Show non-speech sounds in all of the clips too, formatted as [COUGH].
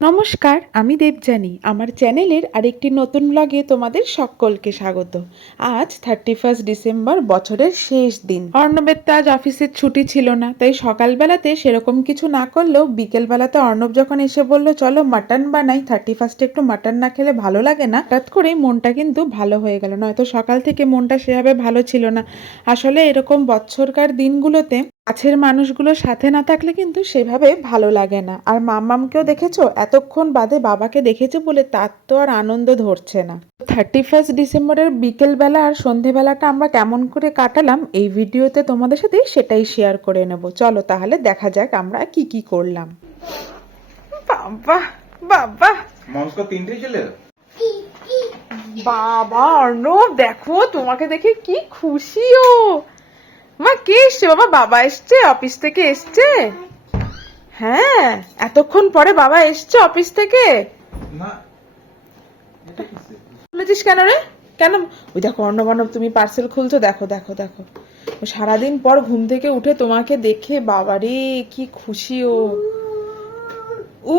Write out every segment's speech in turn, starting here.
নমস্কার, আমি দেবজানি আমার চ্যানেলের আরেকটি নতুন ব্লগে তোমাদের সকলকে স্বাগত। আজ থার্টি ফার্স্ট ডিসেম্বর, বছরের শেষ দিন। অর্ণবের তো আজ অফিসের ছুটি ছিল না, তাই সকালবেলাতে সেরকম কিছু না করলেও বিকেলবেলাতে অর্ণব যখন এসে বলল, চলো মাটন বানাই থার্টি ফার্স্টে একটু মাটন না খেলে ভালো লাগে না, হঠাৎ করেই মনটা কিন্তু ভালো হয়ে গেল। নয়তো সকাল থেকে মনটা সেভাবে ভালো ছিল না। আসলে এরকম বছরকার দিনগুলোতে কাছের মানুষগুলো সাথে না থাকলে কিন্তু সেভাবে ভালো লাগে না। আর মাম্মামকেও দেখেছ? এতক্ষণ বাদে বাবাকে দেখেছে বলে তার তো আর আনন্দ ধরছে না। থার্টি ফার্স্ট ডিসেম্বরের বিকেলবেলা আর সন্ধেবেলাটা আমরা কেমন করে কাটালাম এই ভিডিওতে তোমাদের সাথে সেটাই শেয়ার করে নেব। চলো তাহলে দেখা যাক আমরা কি কি করলাম। বাবা বাবা। মাংস তিনটে ছিল? বাবা অর্ণব দেখো তোমাকে দেখে কি খুশি ও। মা কে এসছে বাবা? বাবা এসছে অফিস থেকে এসছে? হ্যাঁ এতক্ষণ পরে বাবা এসছে অফিস থেকে? না খুলেছিস কেন রে? কেন? ওই দেখো অর্ণব তুমি পার্সেল খুলছো দেখো দেখো দেখো। সারাদিন পর ঘুম থেকে উঠে তোমাকে দেখে বাবা রে কি খুশি ও। উ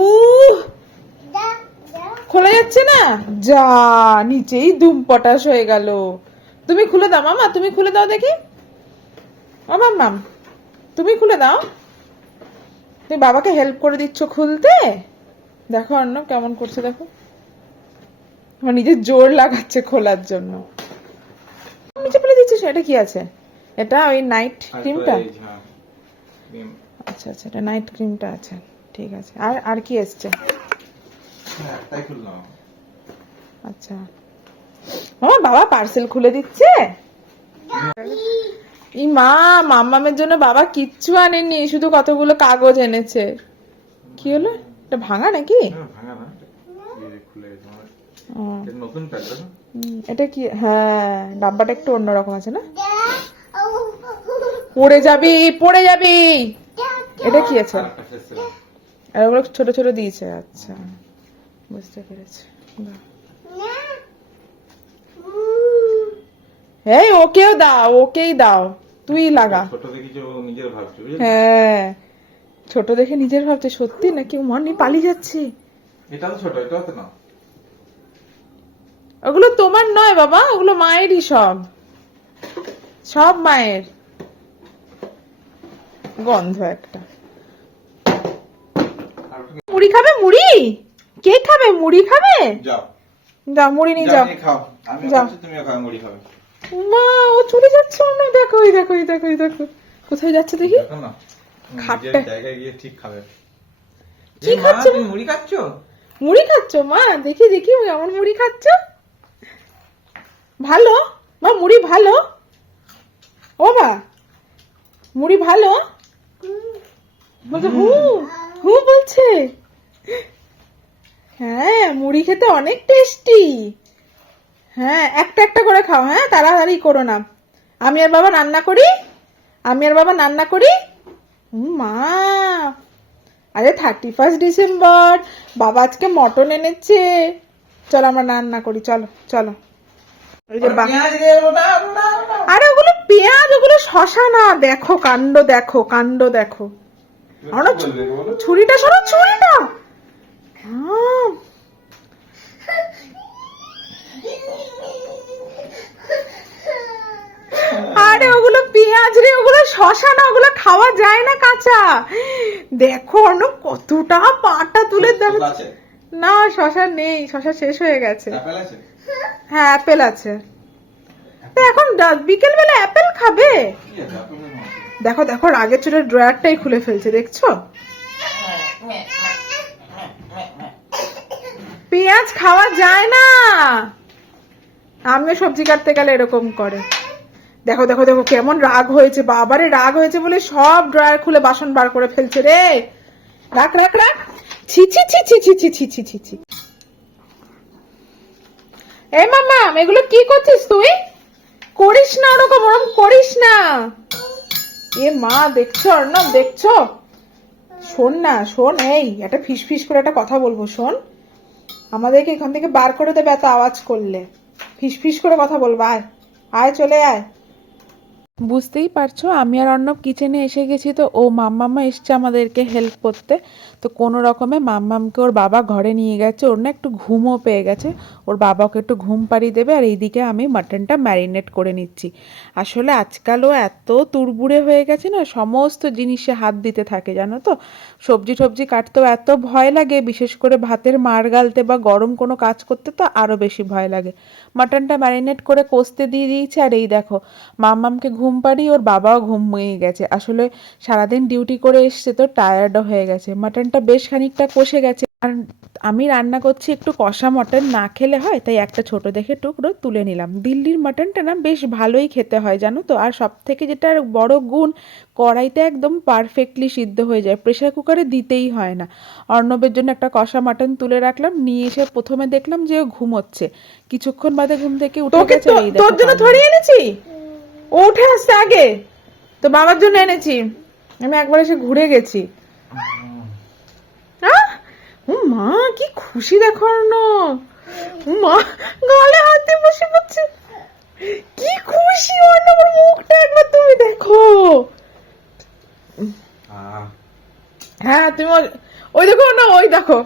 খোলা যাচ্ছে না? যা নিচেই দুম পটাশ হয়ে গেল। তুমি খুলে দাও মামা তুমি খুলে দাও দেখি। ও মাম তুমি খুলে দাও। তুমি বাবাকে হেল্প করে দিচ্ছ খুলতে? দেখো অন্য কেমন করছে দেখো। আমার নিজের জোর লাগাচ্ছে খোলার জন্য। নিচে ফেলে দিচ্ছিস এটা কি আছে? এটা ওই নাইট ক্রিমটা হ্যাঁ। আচ্ছা আচ্ছা এটা নাইট ক্রিমটা আছে। ঠিক আছে। আর আর কি এসছে? হ্যাঁ, আচ্ছা। মামা বাবা পার্সেল খুলে দিচ্ছে? ই মা মাম্মামের জন্য বাবা কিচ্ছু আনেনি শুধু কতগুলো কাগজ এনেছে। কি হলো? এটা ভাঙা নাকি? হ্যাঁ, এটা কি? হ্যাঁ ডাব্বাটা একটু অন্যরকম আছে না? পড়ে যাবি পড়ে যাবি! এটা কি আছে? আর একটা ছিল। আর ওগুলো ছোট ছোট দিয়েছে আচ্ছা। বুঝতে পেরেছি। এই ওকেও দাও ওকেই দাও। তুই লাগা? হ্যাঁ। ছোট দেখে নিজের ভাবছে সত্যি নাকি? মনি পালিয়ে যাচ্ছে। এটাও ছোট এটাও তো না ওগুলো তোমার নয় বাবা ওগুলো মায়েরই সব। সব মায়ের। গন্ধ একটা। মুড়ি খাবে মুড়ি? কে খাবে? মুড়ি খাবে? যাও। যাও মুড়ি নিয়ে যাও যাও। খাচ্ছি তুমিও মুড়ি খাবে। মা ও চলে যাচ্ছে অন্য দেখো দেখো দেখো দেখো। কোথায় যাচ্ছে দেখি? খাটটা- জায়গায় গিয়ে ঠিক খাবে। কি এই খাচ্ছে? তুমি মুড়ি খাচ্ছ? মুড়ি খাচ্ছ? মা দেখি দেখি কেমন মুড়ি খাচ্ছ? ভালো? মা মুড়ি ভালো? ও মা মুড়ি ভালো? বলছে হু হু বলছে। হ্যাঁ মুড়ি খেতে অনেক টেস্টি হ্যাঁ একটা একটা করে খাও হ্যাঁ? তাড়াতাড়ি করো না। আমি আর বাবা রান্না করি আমি আর বাবা রান্না করি। মা। আরে থার্টি ফার্স্ট ডিসেম্বর বাবা আজকে মটন এনেছে। চলো আমরা রান্না করি চলো চলো। আরে ওগুলো পেঁয়াজ ওগুলো শশা না। দেখো কাণ্ড দেখো কাণ্ড দেখো? ছুরিটা সরো ছুরিটা। আম। আরে ওগুলো পেঁয়াজ রে ওগুলো শশা না ওগুলো খাওয়া যায় না কাঁচা। দেখো অর্ণব কতটা পাটা তুলে না শশা নেই শশা শেষ হয়ে গেছে। হ্যাঁ অ্যাপেল আছে। এখন বিকেল বেলা অ্যাপেল খাবে? দেখো দেখো রাগের চোটের ড্রয়ারটাই খুলে ফেলছে দেখছ? পেঁয়াজ খাওয়া যায় না। আমিও সবজি কাটতে গেলে এরকম করে। দেখো দেখো দেখো, কেমন রাগ হয়েছে, বাবারে রাগ হয়েছে বলে সব ড্রয়ার খুলে বাসন বার করে ফেলছে রে। রাখ রাখ রাখ। ছি ছি ছি ছি ছি ছি ছি ছি ছি ছি। এ মামা, এগুলো কি করছিস তুই? করিস না ওরকম ওরকম করিস না। এ মা, দেখছ অর্ণব, দেখছ? শোন না, শোন, এই, একটা ফিস ফিস করে একটা কথা বলব, শোন। আমাদেরকে এখান থেকে বার করে দেবে এত আওয়াজ করলে। ফিস ফিস করে কথা বলব, আয়। আয়, চলে আয়। বুঝতেই পারছ, আমি আর অর্ণব কিচেনে এসে গেছি তো, ও মাম্মাম্মা এসছে আমাদেরকে হেল্প করতে। তো কোনো রকমে মাম্মামকে ওর বাবা ঘরে নিয়ে গেছে, ওর না একটু ঘুমও পেয়ে গেছে। ওর বাবাকে একটু ঘুম পাড়িয়ে দেবে, আর এইদিকে আমি মাটনটা ম্যারিনেট করে নিচ্ছি। আসলে আজকালও এত তুড়বুড়ে হয়ে গেছে না, সমস্ত জিনিসে হাত দিতে থাকে, জানো তো? সবজি টবজি কাটতেও এত ভয় লাগে, বিশেষ করে ভাতের মার গালতে বা গরম কোনো কাজ করতে তো আরও বেশি ভয় লাগে। মাটনটা ম্যারিনেট করে কষতে দিয়ে দিয়েছে, আর এই দেখো, মাম্মামকে ঘুম পাড়ি ওর বাবাও ঘুম ঘুমিয়ে গেছে। আসলে সারাদিন ডিউটি করে এসছে তো টায়ার্ডও হয়ে গেছে। মাটনটা বেশ খানিকটা কষে গেছে। আর আমি রান্না করছি একটু কষা মটন না খেলে হয় তাই একটা ছোট দেখে টুকরো তুলে নিলাম। দিল্লির মাটনটা না বেশ ভালোই খেতে হয় জানো তো? আর সব থেকে যেটা বড় গুণ কড়াইতে একদম পারফেক্টলি সিদ্ধ হয়ে যায়। প্রেশার কুকারে দিতেই হয় না। অর্ণবের জন্য একটা কষা মাটন তুলে রাখলাম নিয়ে এসে প্রথমে দেখলাম যে ও ঘুমোচ্ছে। কিছুক্ষণ বাদে ঘুম থেকে উঠে গেছে তোর জন্য। এনেছি? ও উঠে আসছে আগে। তো বাবার জন্য এনেছি। আমি একবার এসে ঘুরে গেছি! ও মা কি খুশি দেখো না মা গালে হাত দিয়ে বসে পড়ছে। কি খুশি অর্ণবের মুখটা একবার তুমি দেখো। হ্যাঁ তুমি ওই- ওই দেখো না ওই দেখো।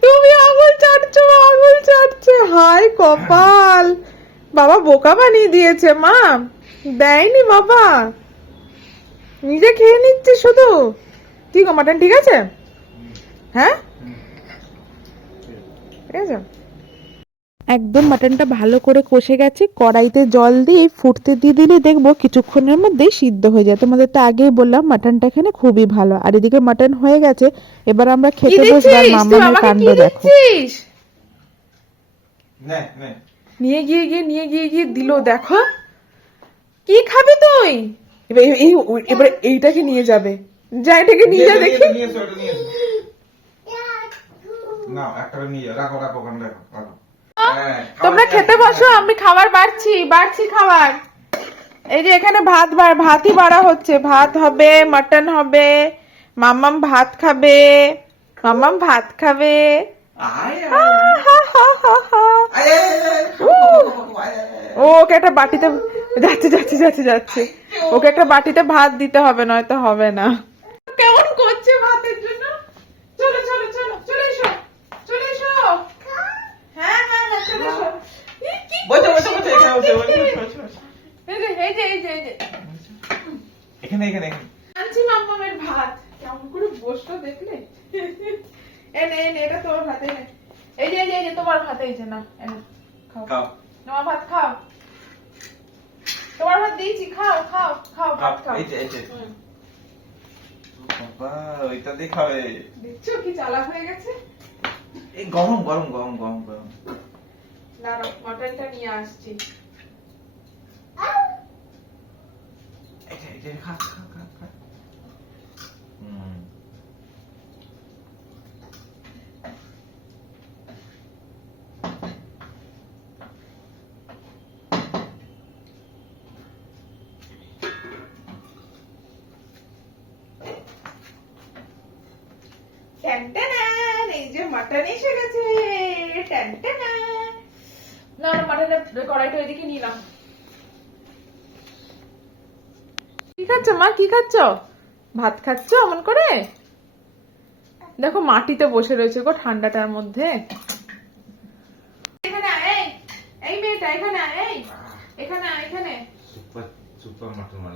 তুমি আঙুল চাটছো আঙুল চাটছে। হাই কপাল। বাবা বোকা বানিয়ে দিয়েছে মা। দেয়নি বাবা। নিজে খেয়ে নিচ্ছে শুধু। কি গো মাটন ঠিক আছে? হ্যাঁ? ঠিক আছে। একদম মাটনটা ভালো করে কষে গেছে। কড়াইতে জল দিয়ে ফুটতে দিয়ে দিলে দেখব কিছুক্ষণের মধ্যেই সিদ্ধ হয়ে যায়। তোমাদের তো আগেই বললাম মাটনটা এখানে খুবই ভালো। আর এদিকে মাটন হয়ে গেছে। এবার আমরা খেতে বসবো আর দিচ্ছিস? তুই মামামের আমাকে কাণ্ড দেখো। দিচ্ছিস? নে নে। নিয়ে গিয়ে গিয়ে নিয়ে গিয়ে গিয়ে দিল দেখো। কি খাবি তুই? এবার এই- এই এবার এইটাকে নিয়ে যাবে। যা এটাকে নিয়ে যা দেখি নিয়ে এসো, এটা নিয়ে এসো। না একটা নিয়ে রাখো রাখো ওখানে রাখো রাখো। হ্যাঁ, তোমরা খেতে বসো আমি খাবার বাড়ছি বাড়ছি খাবার। এই যে এখানে ভাত ভাতই বাড়া হচ্ছে ভাত হবে মাটন হবে মাম্মাম ভাত খাবে মাম্মাম ভাত খাবে। ও ওকে একটা বাটিতে যাচ্ছে যাচ্ছে যাচ্ছে যাচ্ছে। ওকে একটা বাটিতে ভাত দিতে হবে নয়তো হবে না। কেমন করছে ভাতের জন্য? চলো চলো চলো চলে এসো। চলে এসো। হ্যাঁ হ্যাঁ হ্যাঁ চলে এসো। বসো, বসো, বসো, এখানে বসো, বসো, বসো, বসো। এই যে এই যে এই যে এখানে এখানে আনছি মাম্মামের ভাত। কেমন করে বসল দেখলে? এ নে এ নে, এটা তোর ভাত এই নে। এই যে এই যে তোমার ভাত এই যে না এই নে, খাও। খাও। তোমার ভাত খাও। তোমার ভাত দিয়েছি খাও খাও খাও ভাত খাও। এই যে এই যে। বাবা ওইটা দিয়ে খাবে। দেখছ কি চালাক হয়ে গেছে? এই গরম গরম গরম গরম গরম। দাঁড়াও মটনটা নিয়ে আসছি। এটা এটা খা খা খা খা হুম ট্যান্টানান, এই যে মটন এসে গেছে। না না মটনের কড়াইটা ওইদিকে নিলাম কি খাচ্ছ মা? কি খাচ্ছ? ভাত খাচ্ছ অমন করে? দেখো মাটিতে বসে রয়েছে গো ঠান্ডাটার মধ্যে। এখানে আয়, এই এই মেয়েটা এখানে এই এখানে আয়, এখানে। সুপার মাটন মা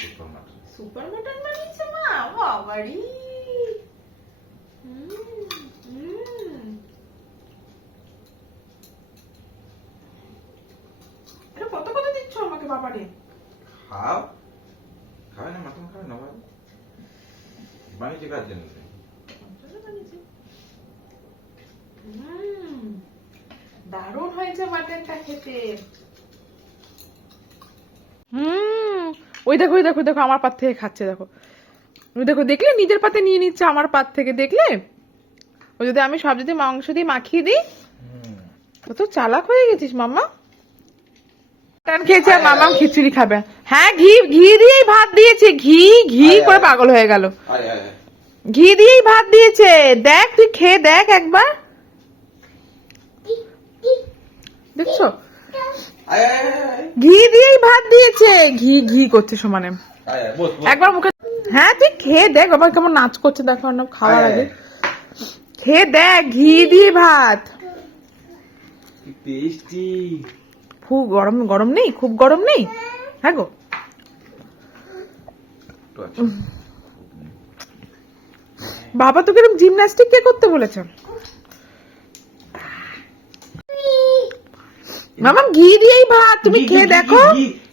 সুপার মাটন। সুপার মটন বানিয়েছে মা? বাবারি। হুম, কত কত দিচ্ছ আমাকে বাবারে? খাও। খাবে না মাটন খাবে না ভাই বানিয়েছে কার জন্য? হুম, দারুণ হয়েছে মাটনটা খেতে। হুম ওই দেখো ওই দেখো দেখো আমার পাত থেকে খাচ্ছে দেখো। ওই দেখো দেখলে নিজের পাতে নিয়ে নিচ্ছে আমার পাত থেকে দেখলে? ও যদি আমি সব যদি মাংস দিয়ে মাখিয়ে দিই? কত চালাক হয়ে গেছিস মাম্মা। টান খেয়েছে আর মামাম খিচুড়ি খাবে। হ্যাঁ ঘি ঘি দিয়েই ভাত দিয়েছে ঘি ঘি করে পাগল হয়ে গেল। ঘি দিয়েই ভাত দিয়েছে। দেখ তুই খেয়ে দেখ একবার। দেখছ? ঘি দিয়েই ভাত দিয়েছে। ঘি ঘি করছে সমানে। একবার মুখে হ্যাঁ তুই খেয়ে দেখ। বাবা কেমন নাচ করছে দেখো অর্ণব খাওয়ার আগে। খেয়ে দেখ ঘি দিয়ে ভাত। টেস্টি খুব গরম গরম নেই? খুব গরম নেই? হ্যাঁ গো। বাবা তোকে এরকম জিমন্যাস্টিক কে করতে বলেছে? মামা ঘি দিয়েই ভাত। তুমি খেয়ে দেখো।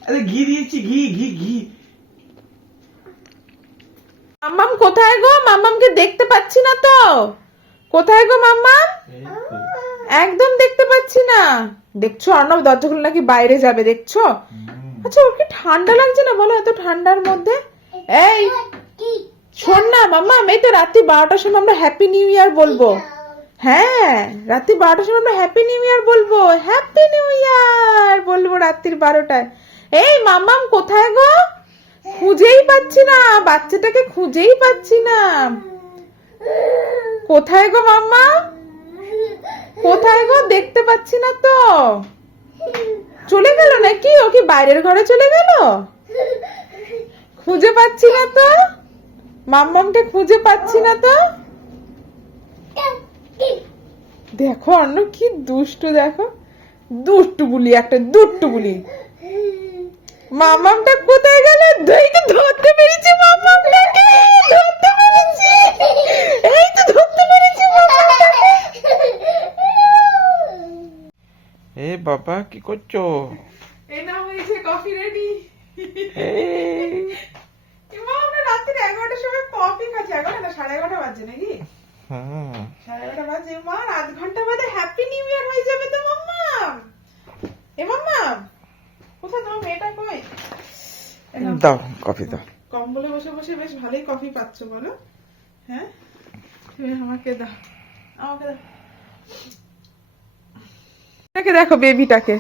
আরে ঘি দিয়েছি ঘি ঘি ঘি। মাম্মাম কোথায় গো? মাম্মামকে দেখতে পাচ্ছি না তো। কোথায় গো মাম্মা? একদম দেখতে পাচ্ছি না। দেখছ অর্ণব দরজা খুলে নাকি বাইরে যাবে দেখছ? আচ্ছা ওর কি ঠান্ডা লাগছে না? বলো এত ঠান্ডার মধ্যে। এই শোন না মাম্মা এই তো রাত্রি বারোটার সময় আমরা হ্যাপি নিউ ইয়ার বলব। হ্যাঁ রাত্রি বারোটার সময় আমরা হ্যাপি নিউ ইয়ার বলব। হ্যাপি নিউ ইয়ার বলব রাত্রির বারোটায়। এই মাম্মাম কোথায় গো? খুঁজেই পাচ্ছি না বাচ্চাটাকে খুঁজেই পাচ্ছি না। কোথায় গো মাম্মা? কোথায় গো? দেখতে পাচ্ছি না তো। চলে গেল নাকি? ও কি বাইরের ঘরে চলে গেল? খুঁজে পাচ্ছি না তো। মাম্মামকে খুঁজে পাচ্ছি না তো। দেখো অন্য কি দুষ্টু, দেখো। দুষ্টু বুলি, একটা দুষ্টু বুলি। মামামটা কোথায় গেল? ধরতে পেরেছি পেরেছি এই তো ধরতে পেরেছি এ বাবা কি করছ? এই না হয়েছে কফি রেডি এই, এমা আমরা রাত্রি এগারোটার সময় কফি খাচ্ছি। এগারোটা না সাড়ে এগারোটা বাজে নাকি? সাড়ে এগারোটা বাজে মা আধ ঘণ্টা বাদে হ্যাপি নিউ ইয়ার হয়ে যাবে তো মাম্মা। এ মাম্মা কোথায় তোমার মেয়েটা কই? দাও কফি দাও। কম্বলে বসে বসে বেশ ভালোই কফি পাচ্ছ বলো। হ্যাঁ? তুমি আমাকে দাও। আমাকে দাও। এটাকে দেখো বেবিটাকে।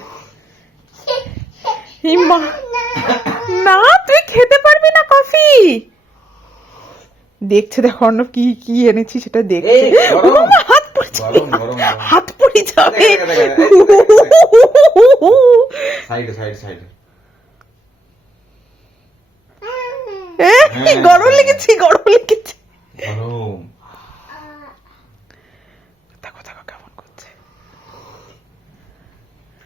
হিম্মা না তুই খেতে পারবি না কফি। দেখছে দেখো অর্ণব কি কি এনেছি সেটা দেখছে। গরম। হাত পড়ছে গরম, গরম, গরম। হাত পড়ে যাবে। দেখে, দেখে, দেখে, সাইডে সাইডে সাইডে এ, গরম লেগেছে গরম লেগেছে। গরম দেখো দেখো কেমন করছে আহ, এই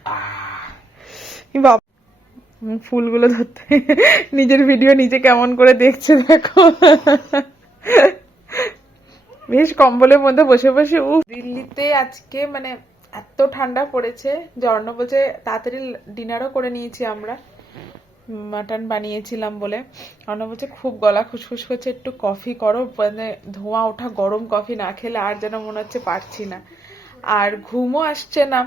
ফুলগুলো ধরতে নিজের ভিডিও নিজে কেমন করে দেখছে দেখো। বেশ কম্বলের মধ্যে বসে বসে উ দিল্লিতে আজকে মানে এত ঠান্ডা পড়েছে যে অর্ণ বলছে তাড়াতাড়ি ডিনারও করে নিয়েছি আমরা। মাটন বানিয়েছিলাম বলে। অর্ণ বলছে খুব গলা খুসখুস করছে, একটু কফি করো মানে ধোঁয়া ওঠা গরম কফি না খেলে আর যেন মনে হচ্ছে পারছি না। আর ঘুমও আসছে না।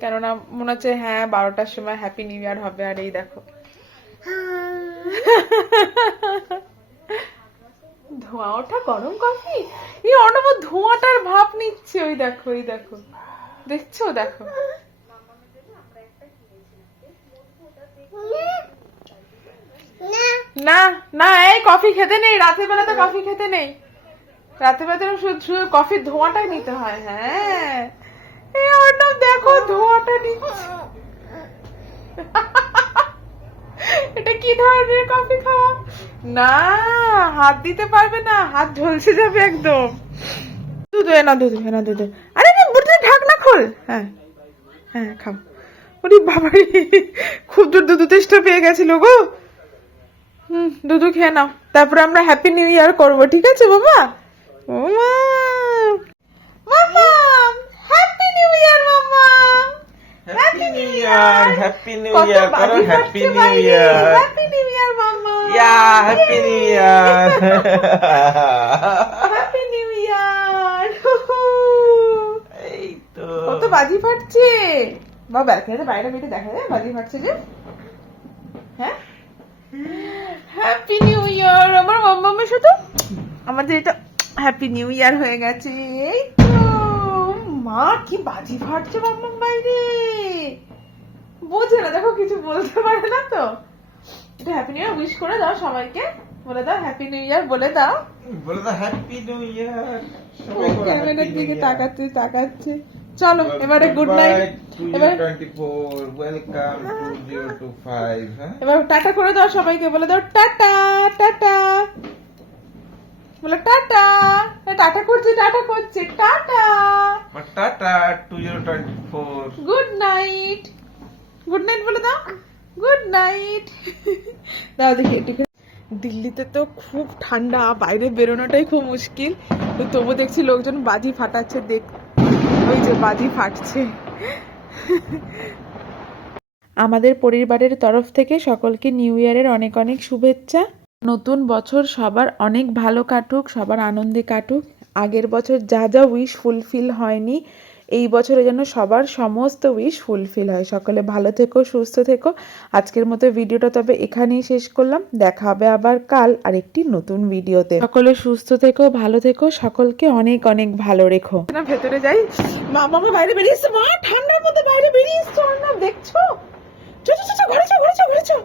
কেননা মনে হচ্ছে হ্যাঁ বারোটার সময় হ্যাপি নিউ ইয়ার হবে, আর এই দেখো। ধোঁয়া ওঠা গরম কফি? এই ধোঁয়াটার ভাব নিচ্ছে, ওই দেখো ওই দেখো। দেখছ দেখো? না না, এই কফি খেতে নেই, রাতের বেলা তো কফি খেতে নেই। রাতের বেলা তো শুধু কফির ধোঁয়াটাই নিতে হয় হ্যাঁ। এটা কি ধরনের কফি খাওয়া? না, হাত দিতে পারবে না, হাত ঝলসে যাবে একদম। দুধ এ না, দুধ এ না, দুধ আরে বুঝলি ঢাকনা খোল। হ্যাঁ হ্যাঁ খাও। ওরে বাবা খুব জোর দুধ তেষ্টা পেয়ে গেছিল গো। হুম, দুধু খেয়ে নাও। তারপরে আমরা হ্যাপি নিউ ইয়ার করব, ঠিক আছে, বাবা? ও মা মামা হ্যাপি নিউ ইয়ার মামা happy new year happy new year করো happy new year happy new year মামা yeah happy new year happy new year এই তো. কত বাজি ফাটছে? বা ব্যালকনিতে বাইরে বেরিয়ে দেখা যায় বাজি ফাটছে যে। হ্যাঁ? হ্যাপি নিউ ইয়ার আমার মাম্মামের সাথে? আমাদের এটা হ্যাপি নিউ ইয়ার হয়ে গেছে এই মা কি বাজি ফাটছে মাম্মাম বাইরে। বোঝে না দেখো কিছু বলতে পারে না তো। এটা হ্যাপি নিউ ইয়ার উইশ করে দাও সবাইকে। বলে দাও হ্যাপি নিউ ইয়ার বলে দাও। বলে দাও হ্যাপি নিউ ইয়ার ক্যামেরার দিকে তাকাচ্ছে তাকাচ্ছে। চলো এবারে গুড নাইট এবার ওয়েলকাম টু এবার টাটা করে দাও সবাইকে বলে দাও টাটা টাটা। বলে টাটা টাটা করছে টাটা করছে টাটা। Tata two zero twenty four. Good night. Good night বলে দাও। Good night. [LAUGHS] দাও দেখি একটু দিল্লিতে তো খুব ঠান্ডা বাইরে বেরোনোটাই খুব মুশকিল। তো তবু দেখছি লোকজন বাজি ফাটাচ্ছে দেখ ওই যে বাজি ফাটছে। [LAUGHS] আমাদের পরিবারের তরফ থেকে সকলকে নিউ ইয়ারের অনেক অনেক শুভেচ্ছা। নতুন বছর সবার অনেক ভালো কাটুক, সবার আনন্দে কাটুক। আগের বছর যা যা উইশ ফুলফিল হয়নি, এই বছরে যেন সবার সমস্ত উইশ ফুলফিল হয়। সকলে ভালো থেকো, সুস্থ থেকো। আজকের মতো ভিডিওটা তবে এখানেই শেষ করলাম। দেখা হবে আবার কাল আর একটি নতুন ভিডিওতে। সকলে সুস্থ থেকো, ভালো থেকো, সকলকে অনেক অনেক ভালো রেখো। না, ভেতরে যাই। মামা বাইরে বেরিয়ে এসছে, মা, ঠান্ডার মধ্যে বাইরে বেরিয়ে এসছে, অর্ণব, দেখছ? চো চো চো, ঘরে চো ঘরে চো ঘরে চো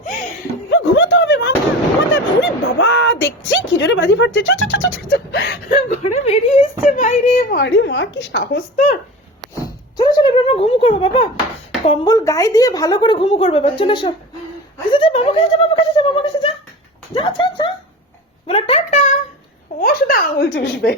মা, ঘুমাতে হবে মা ঘুমাতে হবে। বাবা দেখছি কি জোরে বাজি ফাটছে। চো চো চো চো। ঘরে বেরিয়ে এসছে বাইরে। মারি মা কি সাহস তোর। চলো চলো আমরা ঘুমু করব বাবা। কম্বল গায়ে দিয়ে ভালো করে ঘুমু করবে এবার চলে এসো। আচ্ছা যা বাবা কাছে বাবা কাছে যা বাবা কাছে যা। যা যা যা। বলে টাটা। ও শুধু আঙুল চুষবে।